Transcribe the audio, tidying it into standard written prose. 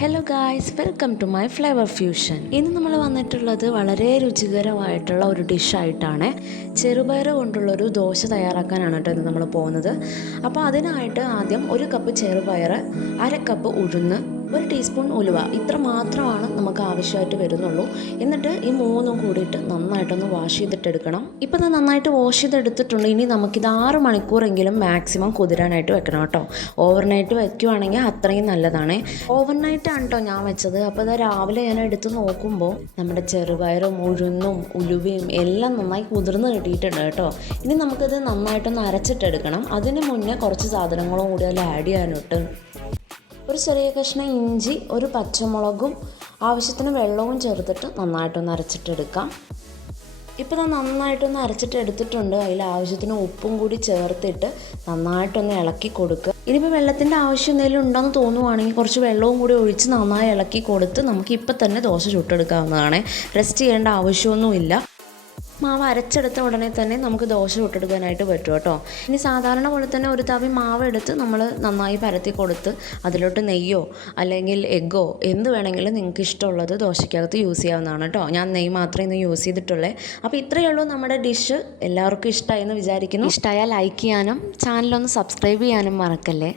Hello guys, welcome to my flavour fusion. ഇന്ന് നമ്മൾ വന്നിട്ടുള്ളത് വളരെ രുചികരമായിട്ടുള്ള ഒരു ഡിഷായിട്ടാണ്. ചെറുപയർ കൊണ്ടുള്ളൊരു ദോശ തയ്യാറാക്കാനാണ് കേട്ടോ ഇന്ന് നമ്മൾ പോകുന്നത്. അപ്പോൾ അതിനായിട്ട് ആദ്യം 1 കപ്പ് ചെറുപയർ, 1/2 കപ്പ് ഉഴുന്ന്, 1 ടീസ്പൂൺ ഉലുവ, ഇത്ര മാത്രമാണ് നമുക്ക് ആവശ്യമായിട്ട് വരുന്നുള്ളൂ. എന്നിട്ട് ഈ മൂന്നും കൂടിയിട്ട് നന്നായിട്ടൊന്ന് വാഷ് ചെയ്തിട്ടെടുക്കണം. ഇപ്പോൾ ഇത് നന്നായിട്ട് വാഷ് ചെയ്തെടുത്തിട്ടുണ്ട്. ഇനി നമുക്കിത് 6 മണിക്കൂറെങ്കിലും മാക്സിമം കുതിരാനായിട്ട് വെക്കണം കേട്ടോ. ഓവർനൈറ്റ് വയ്ക്കുവാണെങ്കിൽ അത്രയും നല്ലതാണ്. ഓവർനൈറ്റാണ് കേട്ടോ ഞാൻ വെച്ചത്. അപ്പോൾ ഇത് രാവിലെ ഞാൻ എടുത്ത് നോക്കുമ്പോൾ നമ്മുടെ ചെറുപയറും ഉഴുന്നും ഉലുവയും എല്ലാം നന്നായി കുതിർന്ന് കിട്ടിയിട്ടുണ്ട് കേട്ടോ. ഇനി നമുക്കിത് നന്നായിട്ടൊന്ന് അരച്ചിട്ടെടുക്കണം. അതിന് മുന്നേ കുറച്ച് സാധനങ്ങളും കൂടി അതിൽ ആഡ് ചെയ്യാനിട്ട് ഒരു ചെറിയ കഷ്ണം ഇഞ്ചി, 1 പച്ചമുളകും ആവശ്യത്തിന് വെള്ളവും ചേർത്തിട്ട് നന്നായിട്ടൊന്ന് അരച്ചിട്ടെടുക്കാം. ഇപ്പോൾ ഞാൻ നന്നായിട്ടൊന്ന് അരച്ചിട്ടെടുത്തിട്ടുണ്ട്. അതിൽ ആവശ്യത്തിന് ഉപ്പും കൂടി ചേർത്തിട്ട് നന്നായിട്ടൊന്ന് ഇളക്കി കൊടുക്കുക. ഇനിയിപ്പോൾ വെള്ളത്തിൻ്റെ ആവശ്യം എന്തെങ്കിലും ഉണ്ടെന്ന് തോന്നുവാണെങ്കിൽ കുറച്ച് വെള്ളവും കൂടി ഒഴിച്ച് നന്നായി ഇളക്കി കൊടുത്ത് നമുക്ക് ഇപ്പം തന്നെ ദോശ ചുട്ടെടുക്കാവുന്നതാണ്. റെസ്റ്റ് ചെയ്യേണ്ട ആവശ്യമൊന്നുമില്ല. മാവ് അരച്ചെടുത്ത ഉടനെ തന്നെ നമുക്ക് ദോശ ചുട്ടെടുക്കാനായിട്ട് പറ്റും കേട്ടോ. ഇനി സാധാരണ പോലെ തന്നെ ഒരു തവി മാവ് എടുത്ത് നമ്മൾ നന്നായി പരത്തി കൊടുത്ത് അതിലോട്ട് നെയ്യോ അല്ലെങ്കിൽ എഗ്ഗോ എന്ത് വേണമെങ്കിലും നിങ്ങൾക്ക് ഇഷ്ടമുള്ളത് ദോശയ്ക്കകത്ത് യൂസ് ചെയ്യാവുന്നതാണ് കേട്ടോ. ഞാൻ നെയ്യ് മാത്രമേ ഇന്ന് യൂസ് ചെയ്തിട്ടുള്ളൂ. അപ്പോൾ ഇത്രയേ ഉള്ളൂ നമ്മുടെ ഡിഷ്. എല്ലാവർക്കും ഇഷ്ടമായി എന്ന് വിചാരിക്കുന്നു. ഇഷ്ടമായാൽ ലൈക്ക് ചെയ്യാനും ചാനലൊന്ന് സബ്സ്ക്രൈബ് ചെയ്യാനും മറക്കല്ലേ.